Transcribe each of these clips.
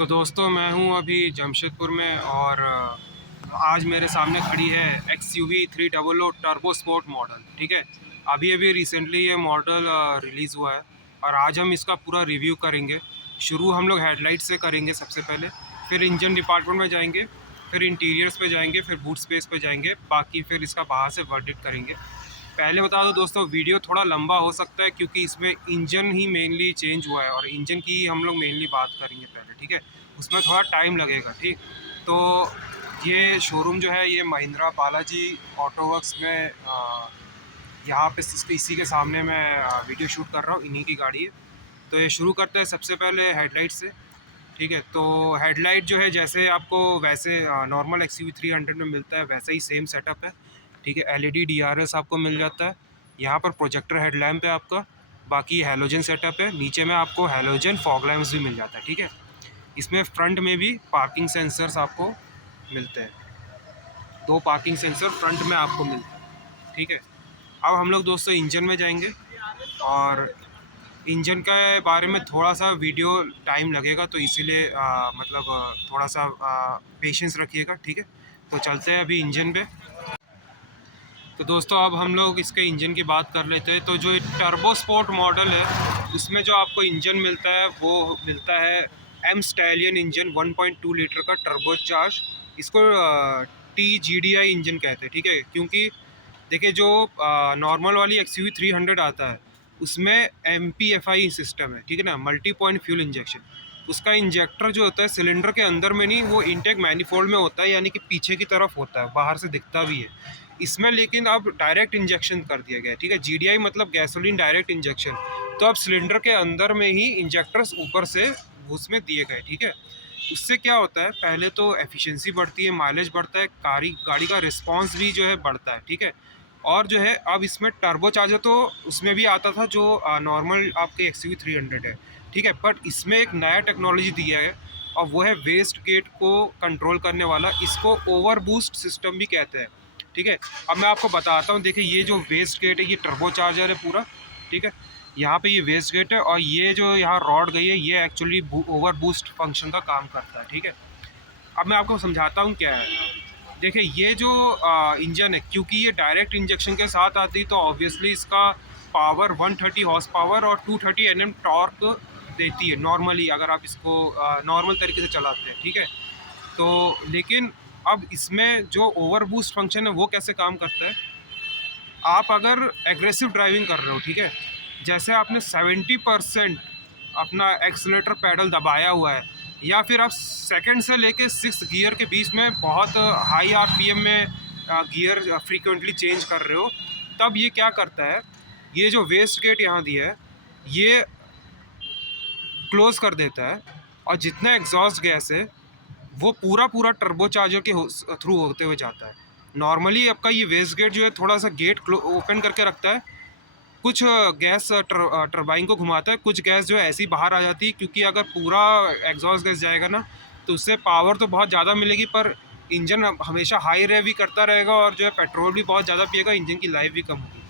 तो दोस्तों मैं हूं अभी जमशेदपुर में और आज मेरे सामने खड़ी है XUV 300 टर्बो स्पोर्ट मॉडल। ठीक है, अभी अभी रिसेंटली ये मॉडल रिलीज़ हुआ है और आज हम इसका पूरा रिव्यू करेंगे। शुरू हम लोग हेडलाइट से करेंगे सबसे पहले, फिर इंजन डिपार्टमेंट में जाएंगे, फिर इंटीरियर्स पे जाएंगे, फिर बूट स्पेस पे जाएंगे, बाकी फिर इसका बाहर से वर्डिक्ट करेंगे। पहले बता दो दोस्तों, वीडियो थोड़ा लंबा हो सकता है क्योंकि इसमें इंजन ही मेनली चेंज हुआ है और इंजन की हम लोग मेनली बात करेंगे पहले। ठीक है, उसमें थोड़ा टाइम लगेगा। ठीक, तो ये शोरूम जो है ये महिंद्रा बालाजी ऑटो वर्क्स में यहाँ पे इसी के सामने मैं वीडियो शूट कर रहा हूँ, इन्हीं की गाड़ी है। तो ये शुरू करते हैं सबसे पहले हेडलाइट से। ठीक है, तो हेडलाइट जो है जैसे आपको वैसे नॉर्मल XUV 300 में मिलता है वैसा ही सेम सेटअप है। ठीक है, LED DRS आपको मिल जाता है। यहाँ पर प्रोजेक्टर हेडलैम्प है आपका, बाकी हैलोजन सेटअप है। नीचे में आपको हैलोजन फॉग लैम्प्स भी मिल जाता है। ठीक है, इसमें फ्रंट में भी पार्किंग सेंसर्स आपको मिलते हैं, 2 पार्किंग सेंसर फ्रंट में आपको मिलते हैं। ठीक है, अब हम लोग दोस्तों इंजन में जाएंगे और इंजन के बारे में थोड़ा सा वीडियो टाइम लगेगा, तो इसीलिए थोड़ा सा पेशेंस रखिएगा। ठीक है, तो चलते हैं अभी इंजन पे। तो दोस्तों अब हम लोग इसके इंजन की बात कर लेते हैं। तो जो टर्बो स्पोर्ट मॉडल है उसमें जो आपको इंजन मिलता है वो मिलता है M स्टैलियन इंजन 1.2 लीटर का टर्बो चार्ज। इसको TGDI इंजन कहते हैं। ठीक है, क्योंकि देखिए जो नॉर्मल वाली XUV 300 आता है उसमें MPFI सिस्टम है। ठीक है ना, मल्टी पॉइंट फ्यूल इंजेक्शन। उसका इंजेक्टर जो होता है सिलेंडर के अंदर में नहीं, वो इंटेक मैनिफोल्ड में होता है, यानी कि पीछे की तरफ होता है, बाहर से दिखता भी है इसमें। लेकिन अब डायरेक्ट इंजेक्शन कर दिया गया है। ठीक है, GDI मतलब गैसोलीन डायरेक्ट इंजेक्शन। तो अब सिलेंडर के अंदर में ही इंजेक्टर्स ऊपर से उसमें दिए गए। ठीक है, उससे क्या होता है, पहले तो एफिशिएंसी बढ़ती है, माइलेज बढ़ता है, गाड़ी का रिस्पांस भी जो है बढ़ता है। ठीक है, और जो है अब इसमें टर्बो चार्जर तो उसमें भी आता था जो नॉर्मल आपके XUV 300 है। ठीक है, बट इसमें एक नया टेक्नोलॉजी दिया है और वो है वेस्ट गेट को कंट्रोल करने वाला। इसको ओवर बूस्ट सिस्टम भी कहते हैं। ठीक है, अब मैं आपको बताता हूँ। देखिए ये जो वेस्ट गेट है ये टर्बो चार्जर है पूरा। ठीक है, यहाँ पे ये वेस्ट गेट है और ये जो यहाँ रॉड गई है ये एक्चुअली ओवर बूस्ट फंक्शन का काम करता है। ठीक है, अब मैं आपको समझाता हूँ क्या है। देखिए ये जो इंजन है, क्योंकि ये डायरेक्ट इंजेक्शन के साथ आती है तो ऑब्वियसली इसका पावर 130 हॉर्स पावर और 230 Nm टॉर्क देती है नॉर्मली, अगर आप इसको नॉर्मल तरीके से चलाते हैं। ठीक है, तो लेकिन अब इसमें जो ओवर बूस्ट फंक्शन है वो कैसे काम करता है। आप अगर एग्रेसिव ड्राइविंग कर रहे हो, ठीक है, जैसे आपने 70% अपना एक्सीलरेटर पैडल दबाया हुआ है, या फिर आप सेकंड से लेके 6th गियर के बीच में बहुत हाई RPM में गियर फ्रीक्वेंटली चेंज कर रहे हो, तब ये क्या करता है, ये जो वेस्ट गेट यहाँ दिया है ये क्लोज कर देता है और जितना एग्जॉस्ट गैस है वो पूरा टर्बो चार्जर के थ्रू होते हुए जाता है। नॉर्मली आपका ये वेस्ट गेट जो है थोड़ा सा गेट ओपन करके रखता है, कुछ गैस टरबाइन को घुमाता है, कुछ गैस जो है ऐसी बाहर आ जाती है, क्योंकि अगर पूरा एग्जॉस्ट गैस जाएगा ना तो उससे पावर तो बहुत ज़्यादा मिलेगी पर इंजन हमेशा हाई रेव भी करता रहेगा और जो है पेट्रोल भी बहुत ज़्यादा पिएगा, इंजन की लाइफ भी कम होगी।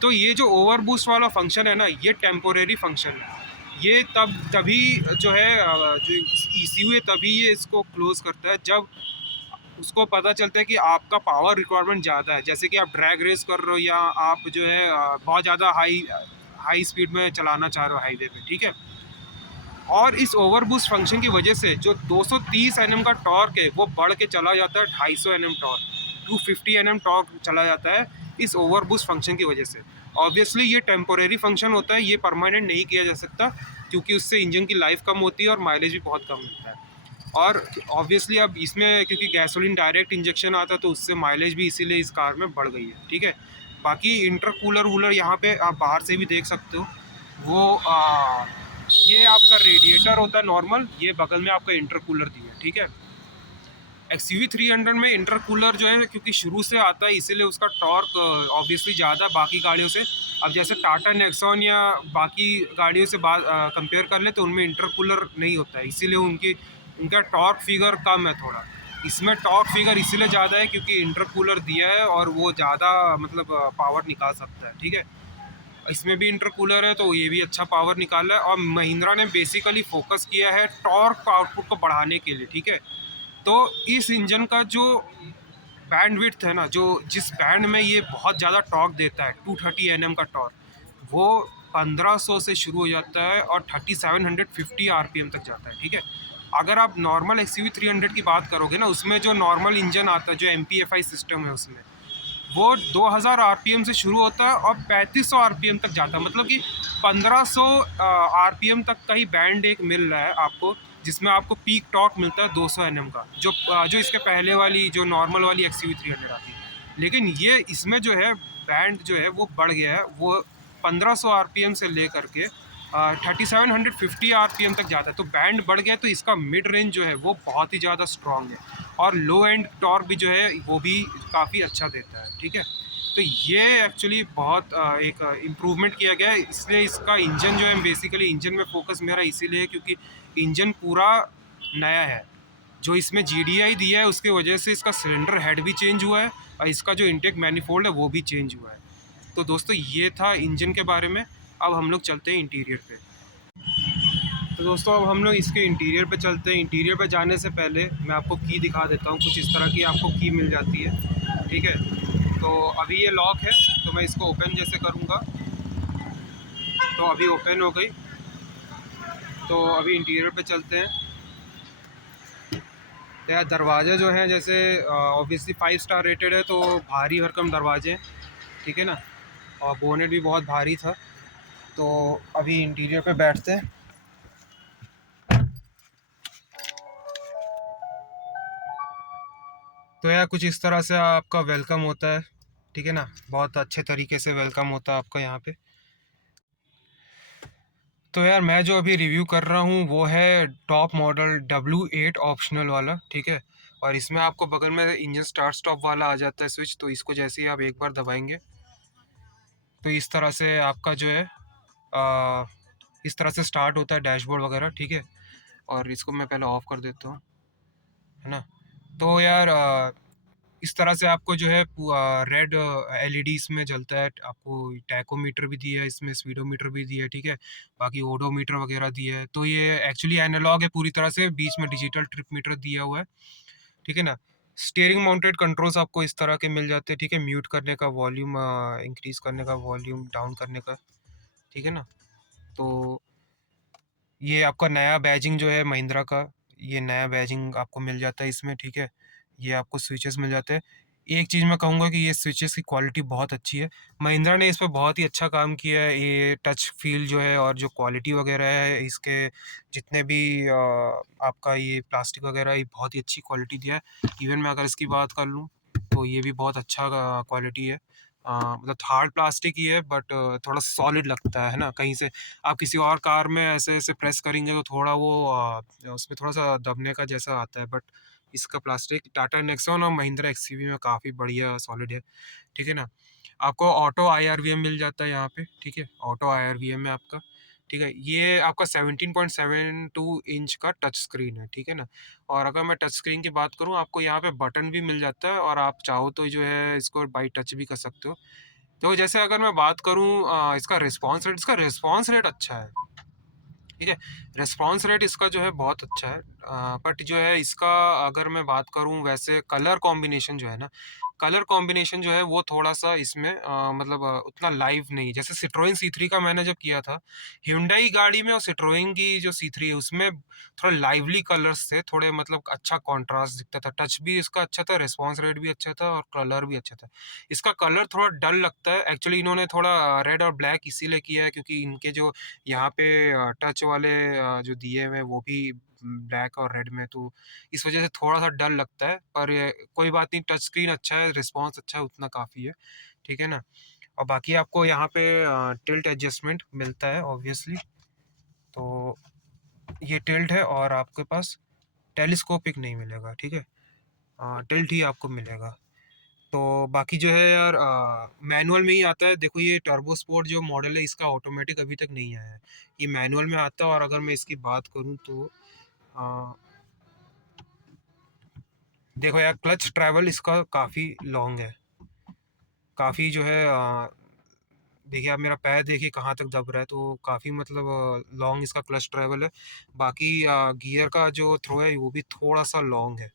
तो ये जो ओवर बूस्ट वाला फंक्शन है ना, ये टेम्पोरेरी फंक्शन है। ये तभी जो है जो ECU है तभी ये इसको क्लोज करता है जब उसको पता चलता है कि आपका पावर रिक्वायरमेंट ज़्यादा है, जैसे कि आप ड्रैग रेस कर रहे हो या आप जो है बहुत ज़्यादा हाई स्पीड में चलाना चाह रहे हो हाईवे पे। ठीक है, और इस ओवर बूस्ट फंक्शन की वजह से जो 230 Nm का टॉर्क है वो बढ़ के चला जाता है 250 Nm टॉर्क, 250 Nm टॉर्क चला जाता है इस ओवर बूस्ट फंक्शन की वजह से। ऑब्वियसली ये टेम्पोरेरी फंक्शन होता है, ये परमानेंट नहीं किया जा सकता, क्योंकि उससे इंजन की लाइफ कम होती है और माइलेज भी बहुत कम मिलता है। और ऑब्वियसली अब इसमें क्योंकि गैसोलीन डायरेक्ट इंजेक्शन आता है तो उससे माइलेज भी इसीलिए इस कार में बढ़ गई है। ठीक है, बाकी इंटरकूलर वूलर यहाँ पे आप बाहर से भी देख सकते हो। वो ये आपका रेडिएटर होता है नॉर्मल, ये बगल में आपका इंटरकूलर दिया है। ठीक है, XUV 300 में इंटरकूलर जो है क्योंकि शुरू से आता है इसीलिए उसका टॉर्क ऑब्वियसली ज़्यादा बाकी गाड़ियों से। अब जैसे टाटा नेक्सॉन या बाकी गाड़ियों से कंपेयर कर ले तो उनमें इंटरकूलर नहीं होता है, इसीलिए उनका टॉर्क फिगर कम है थोड़ा। इसमें टॉर्क फिगर इसीलिए ज़्यादा है क्योंकि इंटरकूलर दिया है और वो ज़्यादा पावर निकाल सकता है। ठीक है, इसमें भी इंटरकूलर है, तो ये भी अच्छा पावर निकाला है। और महिंद्रा ने बेसिकली फोकस किया है टॉर्क आउटपुट को बढ़ाने के लिए, ठीक है। तो इस इंजन का जो बैंड विड्थ है ना, जो जिस बैंड में ये बहुत ज़्यादा टॉर्क देता है, 230 Nm का टॉर्क, वो 1500 से शुरू हो जाता है और 3750 RPM तक जाता है, ठीक है। अगर आप नॉर्मल XUV 300 की बात करोगे ना, उसमें जो नॉर्मल इंजन आता है, जो MPFI सिस्टम है उसमें, वो 2000 आरपीएम से शुरू होता है और 3500 आरपीएम तक जाता है। मतलब कि 1500 आरपीएम तक का ही बैंड एक मिल रहा है आपको, जिसमें आपको पीक टॉर्क मिलता है 200 एनएम का, जो इसके पहले वाली जो नॉर्मल वाली XUV 300 आती है। लेकिन ये इसमें जो है बैंड जो है वो बढ़ गया है, वो 1500 आरपीएम से लेकर के 3750 आरपीएम तक जाता है। तो बैंड बढ़ गया, तो इसका मिड रेंज जो है वो बहुत ही ज़्यादा स्ट्रॉन्ग है, और लो एंड टॉर्क भी जो है वो भी काफ़ी अच्छा देता है, ठीक है। तो ये एक्चुअली बहुत एक इम्प्रूवमेंट किया गया है, इसलिए इसका इंजन जो है, बेसिकली इंजन में फोकस मेरा इसीलिए है क्योंकि इंजन पूरा नया है। जो इसमें GDI दिया है उसकी वजह से इसका सिलेंडर हेड भी चेंज हुआ है, और इसका जो इंटेक मैनिफोल्ड है वो भी चेंज हुआ है। तो दोस्तों ये था इंजन के बारे में। अब हम लोग चलते हैं इंटीरियर पे। तो दोस्तों अब हम लोग इसके इंटीरियर पे चलते हैं। इंटीरियर पे जाने से पहले मैं आपको की दिखा देता हूँ। कुछ इस तरह की आपको की मिल जाती है, ठीक है। तो अभी ये लॉक है, तो मैं इसको ओपन जैसे करूँगा तो अभी ओपन हो गई। तो अभी इंटीरियर पे चलते हैं। तो यार दरवाज़े जो हैं, जैसे ऑब्वियसली 5 स्टार रेटेड है, तो भारी भरकम दरवाजे हैं, ठीक है ना। और बोनेट भी बहुत भारी था। तो अभी इंटीरियर पे बैठते हैं। तो यार कुछ इस तरह से आपका वेलकम होता है, ठीक है ना। बहुत अच्छे तरीके से वेलकम होता है आपका यहाँ पे। तो यार मैं जो अभी रिव्यू कर रहा हूँ वो है टॉप मॉडल W8 ऑप्शनल वाला, ठीक है। और इसमें आपको बगल में इंजन स्टार्ट स्टॉप वाला आ जाता है स्विच, तो इसको जैसे ही आप एक बार दबाएंगे तो इस तरह से आपका जो है आ, इस तरह से स्टार्ट होता है डैशबोर्ड वगैरह, ठीक है। और इसको मैं पहले ऑफ कर देता हूँ, है ना। तो यार इस तरह से आपको जो है रेड LED इसमें जलता है। आपको टैकोमीटर भी दिया है इसमें, स्पीडोमीटर भी दिया है, ठीक है। बाकी ओडोमीटर वगैरह दिया है। तो ये एक्चुअली एनालॉग है पूरी तरह से, बीच में डिजिटल ट्रिप मीटर दिया हुआ है, ठीक है ना। स्टीयरिंग माउंटेड कंट्रोल्स आपको इस तरह के मिल जाते हैं, ठीक है। म्यूट करने का, वॉल्यूम इंक्रीज करने का, वॉल्यूम डाउन करने का, ठीक है ना। तो ये आपका नया बैजिंग जो है महिंद्रा का, ये नया बैजिंग आपको मिल जाता है इसमें, ठीक है। ये आपको स्विचेस मिल जाते हैं। एक चीज़ मैं कहूँगा कि ये स्विचेस की क्वालिटी बहुत अच्छी है। महिंद्रा ने इस पे बहुत ही अच्छा काम किया है। ये टच फील जो है और जो क्वालिटी वगैरह है इसके, जितने भी आपका ये प्लास्टिक वगैरह, ये बहुत ही अच्छी क्वालिटी दिया है। इवन मैं अगर इसकी बात कर लूँ तो ये भी बहुत अच्छा क्वालिटी है। मतलब हार्ड प्लास्टिक ही है, बट थोड़ा सॉलिड लगता है ना। कहीं से आप किसी और कार में ऐसे ऐसे प्रेस करेंगे तो थोड़ा वो उसमें थोड़ा सा दबने का जैसा आता है, बट इसका प्लास्टिक टाटा नेक्सॉन और महिंद्रा XUV में काफ़ी बढ़िया सॉलिड है, ठीक है ना। आपको ऑटो IRVM मिल जाता है यहाँ पे, ठीक है। ऑटो IRVM है आपका, ठीक है। ये आपका 17.72 इंच का टच स्क्रीन है, ठीक है ना। और अगर मैं टच स्क्रीन की बात करूँ, आपको यहाँ पे बटन भी मिल जाता है, और आप चाहो तो जो है इसको बाई टच भी कर सकते हो। तो जैसे अगर मैं बात करूँ इसका रिस्पॉन्स रेट अच्छा है, ठीक है। रिस्पॉन्स रेट इसका जो है बहुत अच्छा है। बट जो है इसका, अगर मैं बात करूं, वैसे कलर कॉम्बिनेशन जो है ना, कलर कॉम्बिनेशन जो है वो थोड़ा सा इसमें मतलब उतना लाइव नहीं। जैसे सिट्रोइन C3 का मैंने जब किया था Hyundai गाड़ी में, और सिट्रोइन की जो C3 है उसमें थोड़ा लाइवली कलर्स थे, थोड़े मतलब अच्छा कॉन्ट्रास्ट दिखता था। टच भी इसका अच्छा था, रिस्पॉन्स रेट भी अच्छा था, और कलर भी अच्छा था। इसका कलर थोड़ा डल लगता है एक्चुअली। इन्होंने थोड़ा रेड और ब्लैक इसीलिए किया है क्योंकि इनके जो यहाँ पे टच वाले जो दिए हुए हैं वो भी ब्लैक और रेड में, तो इस वजह से थोड़ा सा डल लगता है। पर कोई बात नहीं, टच स्क्रीन अच्छा है, रिस्पॉन्स अच्छा है, उतना काफ़ी है, ठीक है ना। और बाकी आपको यहाँ पे टिल्ट एडजस्टमेंट मिलता है ऑब्वियसली। तो ये टिल्ट है, और आपके पास टेलीस्कोपिक नहीं मिलेगा, ठीक है। टिल्ट ही आपको मिलेगा। तो बाकी जो है यार मैनुअल में ही आता है। देखो ये टर्बो स्पोर्ट जो मॉडल है इसका ऑटोमेटिक अभी तक नहीं आया है, ये मैनुअल में आता है। और अगर मैं इसकी बात करूं तो आ, देखो यार क्लच ट्रैवल इसका काफ़ी लॉन्ग है, काफ़ी जो है देखिए आप मेरा पैर देखिए कहाँ तक दब रहा है, तो काफ़ी मतलब लॉन्ग इसका क्लच ट्रैवल है। बाकी गियर का जो थ्रो है वो भी थोड़ा-सा लॉन्ग है,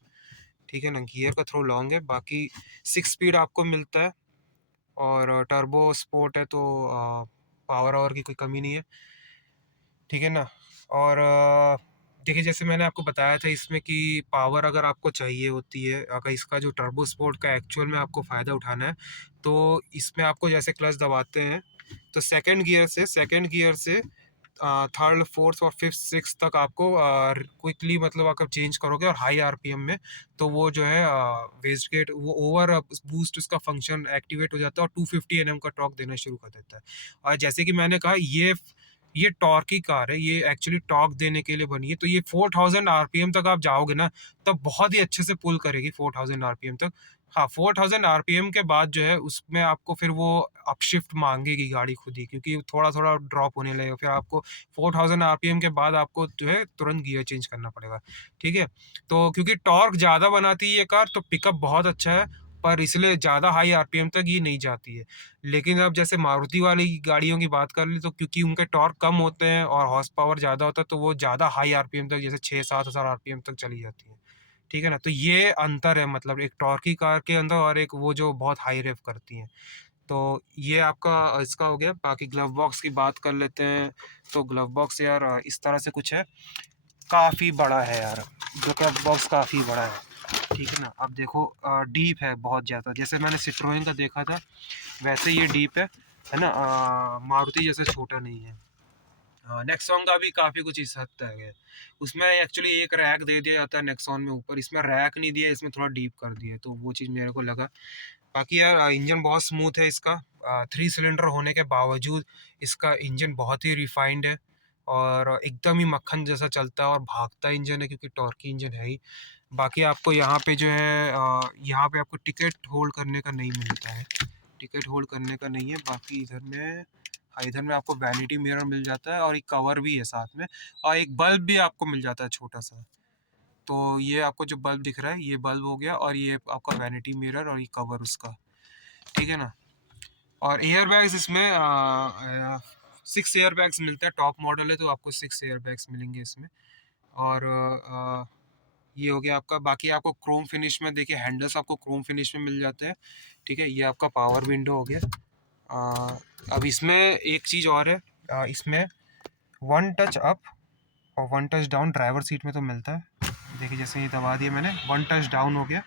ठीक है ना? गियर का थ्रो लॉन्ग है, बाकी 6 स्पीड आपको मिलता है और टर्बो स्पोर्ट है, तो पावर और की कोई कमी नहीं है, ठीक है ना? और देखिए जैसे मैंने आपको बताया था इसमें कि पावर अगर आपको चाहिए होती है, अगर इसका जो टर्बो स्पोर्ट का एक्चुअल में आपको फ़ायदा उठाना है, तो इसमें आपको जैसे क्लच दबाते हैं, तो सेकंड गियर से थर्ड, फोर्थ और फिफ्थ, सिक्स्थ तक आपको क्विकली मतलब अगर चेंज करोगे और हाई आरपीएम में, तो वो जो है वेस्ट गेट वो ओवर बूस्ट उसका फंक्शन एक्टिवेट हो जाता है और 250 एनएम का टॉर्क देना शुरू कर देता है। और जैसे कि मैंने कहा ये टॉर्क की कार है, ये एक्चुअली टॉर्क देने के लिए बनी है, तो ये 4000 आरपीएम तक आप जाओगे ना, तब बहुत ही अच्छे से पुल करेगी 4000 आरपीएम तक। हाँ, 4000 आरपीएम के बाद जो है उसमें आपको फिर वो अपशिफ्ट मांगेगी गाड़ी खुद ही, क्योंकि थोड़ा थोड़ा ड्रॉप होने लगेगा, फिर आपको 4000 आरपीएम के बाद आपको जो है तुरंत गियर चेंज करना पड़ेगा, ठीक है? तो क्योंकि टॉर्क ज़्यादा बनाती है ये कार, तो पिकअप बहुत अच्छा है, पर इसलिए ज़्यादा हाई आरपीएम तक ये नहीं जाती है। लेकिन अब जैसे मारुति वाली गाड़ियों की बात कर ली, तो क्योंकि उनके टॉर्क कम होते हैं और हॉर्स पावर ज़्यादा होता है, तो वो ज़्यादा हाई आरपीएम तक जैसे 6-7 हज़ार आरपीएम तक चली जाती है, ठीक है ना? तो ये अंतर है, मतलब एक टॉर्की कार के अंदर और एक वो जो बहुत हाई रेव करती हैं। तो ये आपका इसका हो गया। बाकी ग्लव बॉक्स की बात कर लेते हैं, तो ग्लव बॉक्स यार इस तरह से कुछ है, काफ़ी बड़ा है यार, ग्लव बॉक्स काफ़ी बड़ा है, ठीक है ना? अब देखो डीप है बहुत ज़्यादा, जैसे मैंने सिट्रोएन का देखा था वैसे ये डीप है ना? मारुति जैसे छोटा नहीं है। नेक्सॉन का भी काफ़ी कुछ इस हद तक है। उसमें एक्चुअली एक रैक दे दिया जाता है नेक्सॉन में ऊपर, इसमें रैक नहीं दिया, इसमें थोड़ा डीप कर दिया है, तो वो चीज़ मेरे को लगा। बाकी यार इंजन बहुत स्मूथ है इसका, 3 सिलेंडर होने के बावजूद इसका इंजन बहुत ही रिफाइंड है और एकदम ही मक्खन जैसा चलता है और भागता इंजन है, क्योंकि टॉर्की इंजन है ही। बाकी आपको यहाँ पे जो है यहाँ पे आपको टिकट होल्ड करने का नहीं मिलता है, टिकट होल्ड करने का नहीं है। बाकी इधर में, हाँ, इधर में आपको वैनिटी मिरर मिल जाता है और एक कवर भी है साथ में, और एक बल्ब भी आपको मिल जाता है छोटा सा। तो ये आपको जो बल्ब दिख रहा है ये बल्ब हो गया, और ये आपका वैनिटी मिरर और ये कवर उसका, ठीक है ना? और एयर बैग्स इसमें 6 एयर बैग्स मिलता है, टॉप मॉडल है तो आपको 6 एयर बैग्स मिलेंगे इसमें। और ये हो गया आपका। बाकी आपको क्रोम फिनिश में देखिए, हैंडल्स आपको क्रोम फिनिश में मिल जाते हैं, ठीक है? ये आपका पावर विंडो हो गया। अब इसमें एक चीज़ और है, इसमें वन टच अप और one touch down driver seat में तो मिलता है। देखिए जैसे ये दबा दिया मैंने, वन टच डाउन हो गया,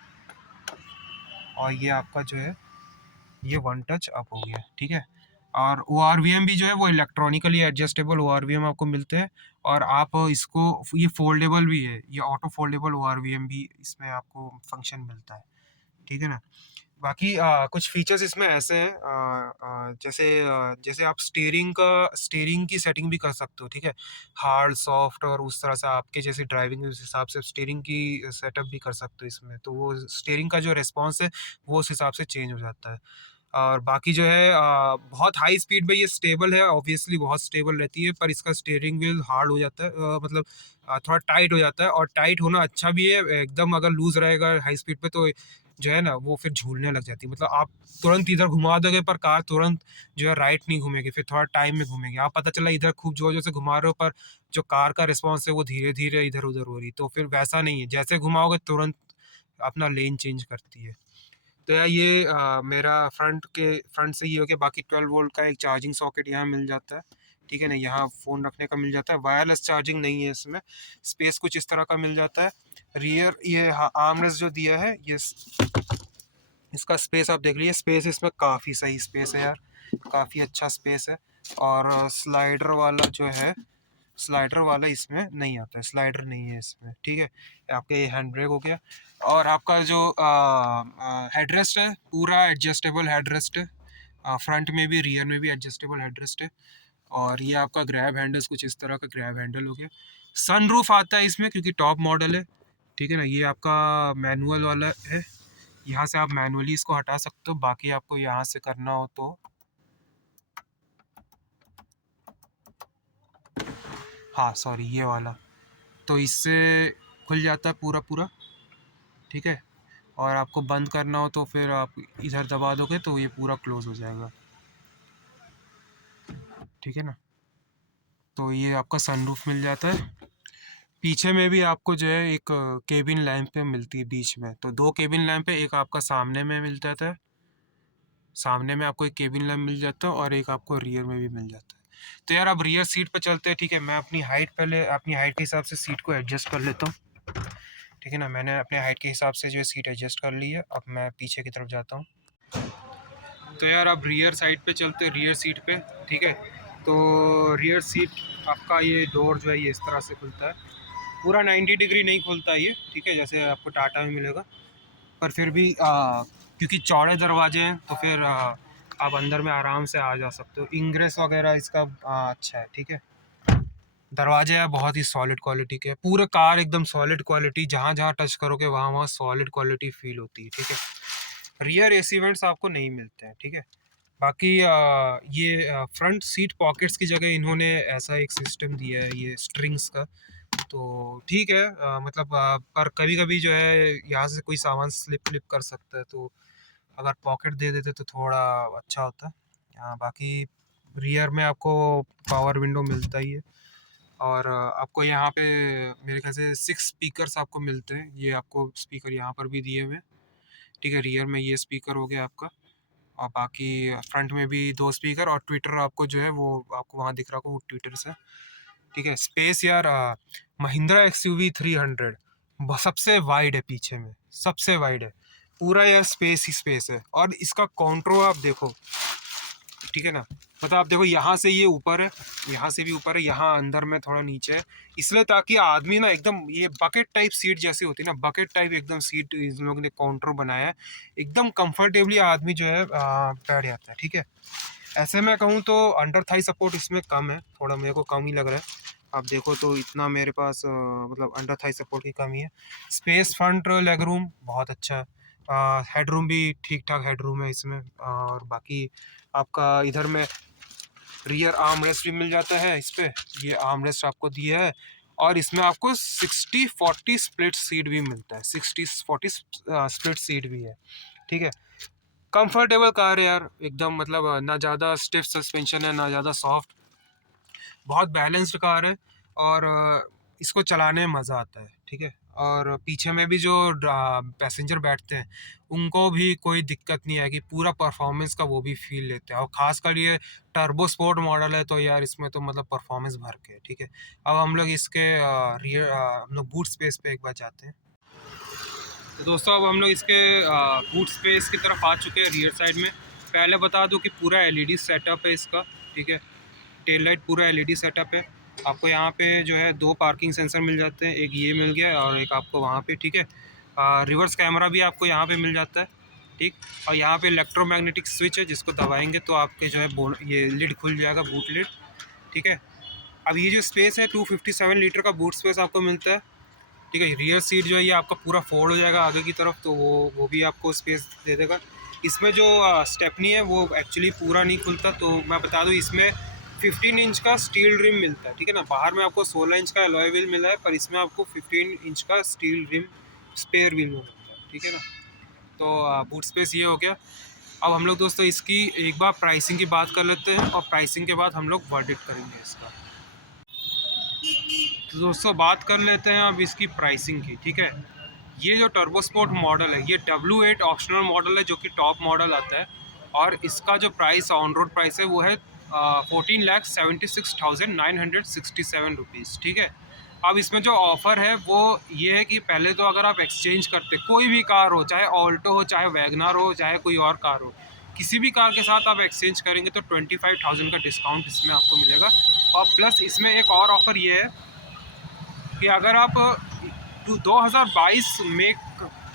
और ये आपका जो है ये वन टच अप हो गया, ठीक है? और ओ आर वी एम भी जो है वो electronically adjustable O R V M आपको मिलते हैं, और आप इसको, ये फोल्डेबल भी है, ये auto foldable O R V M भी इसमें आपको फंक्शन मिलता है, ठीक है ना? बाकी कुछ फीचर्स इसमें ऐसे हैं, जैसे आप स्टीयरिंग की सेटिंग भी कर सकते हो, ठीक है? हार्ड, सॉफ्ट और उस तरह से आपके जैसे ड्राइविंग उस हिसाब से स्टीयरिंग की सेटअप भी कर सकते हो इसमें, तो वो स्टीयरिंग का जो रिस्पॉन्स है वो उस हिसाब से चेंज हो जाता है। और बाकी जो है बहुत हाई स्पीड में ये स्टेबल है, ऑब्वियसली बहुत स्टेबल रहती है, पर इसका स्टीयरिंग व्हील हार्ड हो जाता है, मतलब थोड़ा टाइट हो जाता है, और टाइट होना अच्छा भी है। एकदम अगर लूज रहेगा हाई स्पीड पे, तो जो है ना वो फिर झूलने लग जाती है, मतलब आप तुरंत इधर घुमा दोगे पर कार तुरंत जो है राइट नहीं घूमेगी, फिर थोड़ा टाइम में घूमेगी। आप पता चला इधर खूब जोर जोर से घुमा रहे हो, पर जो कार का रिस्पॉन्स है वो धीरे धीरे इधर उधर हो रही, तो फिर वैसा नहीं है, जैसे घुमाओगे तुरंत अपना लेन चेंज करती है। तो यार ये मेरा फ्रंट से ये हो गया। बाकी 12 वोल्ट का एक चार्जिंग सॉकेट यहाँ मिल जाता है, ठीक है ना? यहाँ फ़ोन रखने का मिल जाता है, वायरलेस चार्जिंग नहीं है इसमें। स्पेस कुछ इस तरह का मिल जाता है। रियर ये आर्मरेस्ट जो दिया है, ये इसका स्पेस आप देख लीजिए, स्पेस इसमें काफ़ी सही स्पेस है यार, काफ़ी अच्छा स्पेस है। और स्लाइडर वाला इसमें नहीं आता है, स्लाइडर नहीं है इसमें, ठीक है? आपके ये हैंड ब्रेक हो गया, और आपका जो हेडरेस्ट है पूरा एडजस्टेबल हेडरेस्ट है, फ्रंट में भी रियर में भी एडजस्टेबल हेडरेस्ट है। और ये आपका ग्रैब हैंडल्स कुछ इस तरह का ग्रैब हैंडल हो गया। सनरूफ आता है इसमें क्योंकि टॉप मॉडल है, ठीक है ना? ये आपका मैनुअल वाला है, यहाँ से आप मैनुअली इसको हटा सकते हो, बाकी आपको यहाँ से करना हो तो, हाँ सॉरी, ये वाला, तो इससे खुल जाता है पूरा पूरा, ठीक है? और आपको बंद करना हो तो फिर आप इधर दबा दोगे तो ये पूरा क्लोज हो जाएगा। ठीक है ना। तो ये आपका सनरूफ मिल जाता है। पीछे में भी आपको जो है एक केबिन लैंप मिलती है बीच में, तो 2 केबिन लैंप है, एक आपका सामने में मिल जाता है, सामने में आपको एक केबिन लैंप मिल जाता है और एक आपको रियर में भी मिल जाता है। तो यार अब रियर सीट पे चलते हैं, ठीक है। मैं अपनी हाइट पहले अपनी हाइट के हिसाब से सीट को एडजस्ट कर लेता हूँ, ठीक है ना। मैंने अपने हाइट के हिसाब से जो है सीट एडजस्ट कर ली है। अब मैं पीछे की तरफ जाता हूँ। तो यार अब रियर साइड पे चलते हैं, रियर सीट पे, ठीक है। तो रियर सीट आपका ये डोर जो है ये इस तरह से खुलता है, पूरा 90 डिग्री नहीं खुलता ये, ठीक है, जैसे आपको टाटा में मिलेगा। पर फिर भी क्योंकि चौड़े दरवाजे हैं तो फिर आप अंदर में आराम से आ जा सकते हो। इंग्रेस वगैरह इसका अच्छा है, ठीक है। दरवाजे यार बहुत ही सॉलिड क्वालिटी के, पूरे कार एकदम सॉलिड क्वालिटी, जहाँ जहाँ टच करोगे वहाँ वहाँ सॉलिड क्वालिटी फील होती है, ठीक है। रियर एसी वेंट्स आपको नहीं मिलते हैं, ठीक है। बाकी ये फ्रंट सीट पॉकेट्स की जगह इन्होंने ऐसा एक सिस्टम दिया है ये स्ट्रिंग्स का, तो ठीक है। मतलब पर कभी कभी जो है यहाँ से कोई सामान स्लिप फ्लिप कर सकता है, तो अगर पॉकेट दे देते तो थोड़ा अच्छा होता। बाकी रियर में आपको पावर विंडो मिलता ही है। और आपको यहाँ पे मेरे ख्याल से 6 स्पीकर्स आपको मिलते हैं, ये आपको स्पीकर यहाँ पर भी दिए हुए हैं, ठीक है। रियर में ये स्पीकर हो गया आपका, और बाकी फ्रंट में भी 2 स्पीकर, और ट्विटर आपको जो है वो आपको वहाँ दिख रहा होगा, वो ट्विटर से, ठीक है। स्पेस यार महिंद्रा एक्सयूवी 300 सबसे वाइड है, पीछे में सबसे वाइड है, पूरा यार स्पेस ही स्पेस है। और इसका कॉन्ट्रो आप देखो, ठीक है ना। मतलब आप देखो यहाँ से ये ऊपर है, यहाँ से भी ऊपर है, यहाँ अंदर में थोड़ा नीचे है, इसलिए ताकि आदमी ना एकदम ये बकेट टाइप सीट जैसी होती है ना, बकेट टाइप एकदम सीट इन लोगों ने काउंटर बनाया है, एकदम कंफर्टेबली आदमी जो है बैठ जाता है, ठीक है। ऐसे में कहूँ तो अंडर थाई सपोर्ट इसमें कम है, थोड़ा मेरे को कम ही लग रहा है। आप देखो तो इतना मेरे पास मतलब अंडर थाई सपोर्ट की कमी है। स्पेस फ्रंट लेग रूम बहुत अच्छा है, हेड रूम भी ठीक ठाक हेड रूम है इसमें। और बाकी आपका इधर में रियर आर्म रेस्ट भी मिल जाता है इस पे, ये आर्म रेस्ट आपको दिया है। और इसमें आपको 60-40 स्प्लिट सीट भी मिलता है, 60-40 स्प्लिट सीट भी है, ठीक है। कंफर्टेबल कार है यार एकदम, मतलब ना ज़्यादा स्टिफ सस्पेंशन है ना ज़्यादा सॉफ्ट, बहुत बैलेंस्ड कार है। और इसको चलाने में मज़ा आता है, ठीक है। और पीछे में भी जो पैसेंजर बैठते हैं उनको भी कोई दिक्कत नहीं आएगी, पूरा परफॉर्मेंस का वो भी फील लेते हैं। और ख़ासकर ये टर्बो स्पोर्ट मॉडल है तो यार इसमें तो मतलब परफॉर्मेंस भर के, ठीक है। अब हम लोग इसके रियर हम लोग बूट स्पेस पे एक बार जाते हैं। तो दोस्तों अब हम लोग इसके बूट स्पेस की तरफ आ चुके हैं रियर साइड में। पहले बता दूं कि पूरा एलईडी सेटअप है इसका, ठीक है। टेल लाइट पूरा एलईडी सेटअप है। आपको यहाँ पे जो है 2 पार्किंग सेंसर मिल जाते हैं, एक ये मिल गया और एक आपको वहाँ पे, ठीक है। रिवर्स कैमरा भी आपको यहाँ पे मिल जाता है, ठीक। और यहाँ पे इलेक्ट्रोमैग्नेटिक स्विच है, जिसको दबाएंगे तो आपके जो है ये लिड खुल जाएगा, बूट लिड, ठीक है। अब ये जो स्पेस है 257 लीटर का बूट स्पेस आपको मिलता है, ठीक है। रियर सीट जो है ये आपका पूरा फोल्ड हो जाएगा आगे की तरफ, तो वो भी आपको स्पेस दे देगा। इसमें जो स्टेपनी है वो एक्चुअली पूरा नहीं खुलता, तो मैं बता दूं इसमें 15 इंच का स्टील रिम मिलता है, ठीक है ना। बाहर में आपको 16 इंच का अलॉय व्हील मिला है, पर इसमें आपको 15 इंच का स्टील रिम स्पेयर व्हील मिलता है, ठीक है ना। तो बूट स्पेस ये हो गया। अब हम लोग दोस्तों इसकी एक बार प्राइसिंग की बात कर लेते हैं, और प्राइसिंग के बाद हम लोग वर्डिक्ट करेंगे इसका। तो दोस्तों बात कर लेते हैं अब इसकी प्राइसिंग की, ठीक है। ये जो टर्बो स्पोर्ट मॉडल है ये W8 ऑप्शनल मॉडल है, जो कि टॉप मॉडल आता है। और इसका जो प्राइस ऑन रोड प्राइस है वो है 14,76,967 रुपीज़, ठीक है। अब इसमें जो ऑफ़र है वो ये है कि पहले तो अगर आप एक्सचेंज करते कोई भी कार हो, चाहे ऑल्टो हो, चाहे वैगनार हो, चाहे कोई और कार हो, किसी भी कार के साथ आप एक्सचेंज करेंगे तो 25,000 का डिस्काउंट इसमें आपको मिलेगा। और प्लस इसमें एक और ऑफ़र ये है कि अगर आप 2022 मेक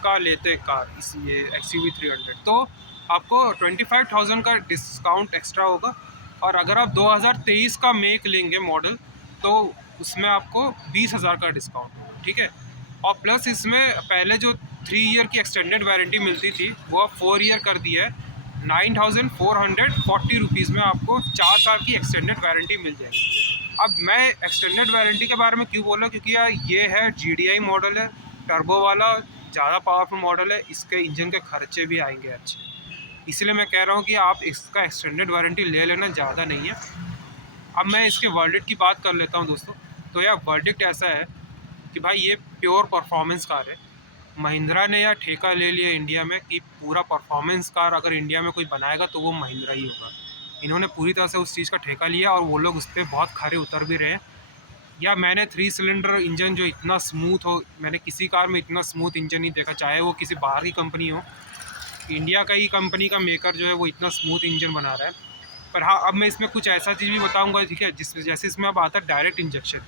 का लेते कार, इस ये XUV 300, तो आपको 25,000 का डिस्काउंट एक्स्ट्रा होगा। और अगर आप 2023 का मेक लेंगे मॉडल तो उसमें आपको 20,000 का डिस्काउंट होगा, ठीक है। और प्लस इसमें पहले जो 3 ईयर की एक्सटेंडेड वारंटी मिलती थी वो अब 4 ईयर कर दी है। 9,440 रुपीज़ में आपको 4 साल की एक्सटेंडेड वारंटी मिल जाएगी। अब मैं एक्सटेंडेड वारंटी के बारे में क्यों बोला, क्योंकि यार ये है GDI मॉडल है, टर्बो वाला, ज़्यादा पावरफुल मॉडल है, इसके इंजन के खर्चे भी आएंगे अच्छे, इसलिए मैं कह रहा हूँ कि आप इसका एक्सटेंडेड वारंटी ले लेना, ज़्यादा नहीं है। अब मैं इसके वर्डिक्ट की बात कर लेता हूँ दोस्तों। तो यार वर्डिक्ट ऐसा है कि भाई ये प्योर परफॉर्मेंस कार है। महिंद्रा ने यार ठेका ले लिया इंडिया में कि पूरा परफॉर्मेंस कार अगर इंडिया में कोई बनाएगा तो वो महिंद्रा ही होगा। इन्होंने पूरी तरह से उस चीज़ का ठेका लिया और वो लोग उस पर बहुत खरे उतर भी रहे हैं। या मैंने 3 सिलेंडर इंजन जो इतना स्मूथ हो, मैंने किसी कार में इतना स्मूथ इंजन नहीं देखा, चाहे वो किसी बाहर की कंपनी हो। इंडिया का ही कंपनी का मेकर जो है वो इतना स्मूथ इंजन बना रहा है। पर हाँ, अब मैं इसमें कुछ ऐसा चीज़ भी बताऊंगा, ठीक है, जैसे इसमें अब आता है डायरेक्ट इंजेक्शन।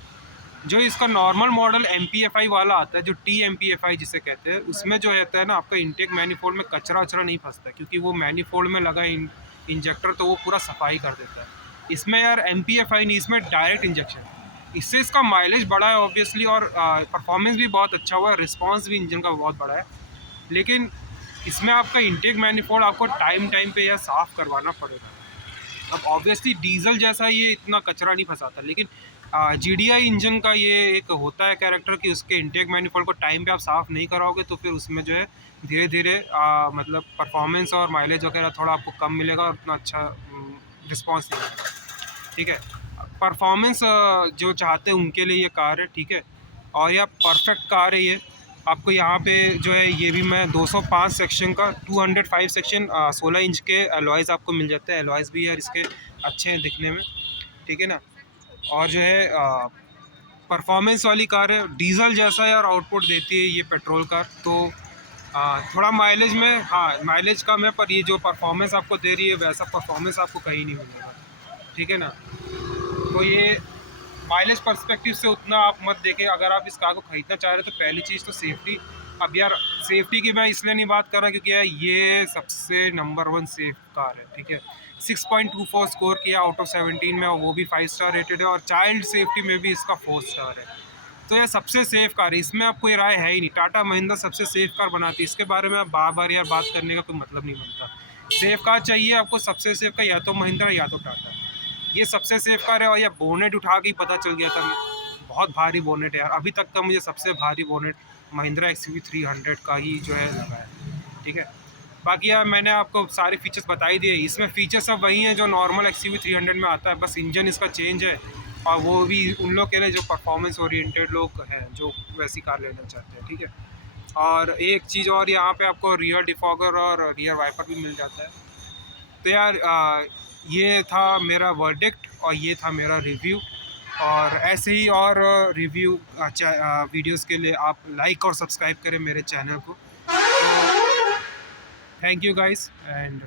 जो इसका नॉर्मल मॉडल MPFI वाला आता है, जो TMPFI जिसे कहते हैं, उसमें जो रहता है ना आपका इंटेक मैनिफोल्ड में कचरा वचरा नहीं फंसता, क्योंकि वो मैनिफोल्ड में लगा इंजेक्टर तो वो पूरा सफाई कर देता है। इसमें यार MPFI नहीं, इसमें डायरेक्ट इंजेक्शन। इससे इसका माइलेज बढ़ा है ऑब्वियसली, और परफॉर्मेंस भी बहुत अच्छा हुआ है, रिस्पॉन्स भी इंजन का बहुत बड़ा है। लेकिन इसमें आपका इंटेक मैनिफोल्ड आपको टाइम पे या साफ़ करवाना पड़ेगा। अब ऑब्वियसली डीजल जैसा ये इतना कचरा नहीं फंसाता, लेकिन GDI इंजन का ये एक होता है कैरेक्टर कि उसके इंटेक मैनिफोल्ड को टाइम पे आप साफ़ नहीं कराओगे तो फिर उसमें जो है धीरे धीरे मतलब परफॉर्मेंस और माइलेज वगैरह थोड़ा आपको कम मिलेगा और उतना अच्छा रिस्पॉन्स नहीं मिलेगा, ठीक है। परफॉर्मेंस जो चाहते हैं उनके लिए ये कार है, ठीक है। और यह परफेक्ट कार है ये। आपको यहाँ पे जो है ये भी मैं 205 सेक्शन का 205 सेक्शन 16 इंच के एलॉयज़ आपको मिल जाते हैं। एलॉयज़ भी यार इसके अच्छे हैं दिखने में, ठीक है ना। और जो है परफॉर्मेंस वाली कार है, डीजल जैसा यार आउटपुट देती है ये पेट्रोल कार। तो थोड़ा माइलेज में, हाँ माइलेज कम है, पर ये जो परफॉर्मेंस आपको दे रही है वैसा परफॉर्मेंस आपको कहीं नहीं मिलेगा, ठीक है ना। तो ये माइलेज पर्सपेक्टिव से उतना आप मत देखें। अगर आप इस कार को खरीदना चाह रहे हैं तो पहली चीज़ तो सेफ्टी। अब यार सेफ्टी की मैं इसलिए नहीं बात कर रहा क्योंकि यार ये सबसे नंबर 1 सेफ कार है, ठीक है। 6.24 स्कोर किया आउट ऑफ 17 में, और वो भी 5 स्टार रेटेड है, और चाइल्ड सेफ्टी में भी इसका 4 स्टार है। तो यह सबसे सेफ कार है, इसमें आपको ये राय है ही नहीं। टाटा महिंद्रा सबसे सेफ कार बनाती है, इसके बारे में बार बार यार बात करने का कोई मतलब नहीं बनता। सेफ कार चाहिए आपको, सबसे सेफ का या तो महिंद्रा या तो टाटा। ये सबसे सेफ कार है। और ये बोनेट उठा के ही पता चल गया था, बहुत भारी बोनेट है यार। अभी तक का मुझे सबसे भारी बोनेट महिंद्रा XUV 300 का ही जो है लगा है, ठीक है। बाकी यार मैंने आपको सारे फीचर्स बता ही दिए। इसमें फीचर्स सब वही हैं जो नॉर्मल XUV 300 में आता है, बस इंजन इसका चेंज है। और वो भी उन लोग के लिए जो परफॉर्मेंस ओरिएंटेड लोग हैं, जो वैसी कार लेना चाहते हैं, ठीक है। और एक चीज़ और, यहाँ पे आपको रियर डिफॉगर और रियर वाइपर भी मिल जाता है। तो यार ये था मेरा वर्डिक्ट और ये था मेरा रिव्यू। और ऐसे ही और रिव्यू वीडियोस के लिए आप लाइक और सब्सक्राइब करें मेरे चैनल को। तो थैंक यू गाइस एंड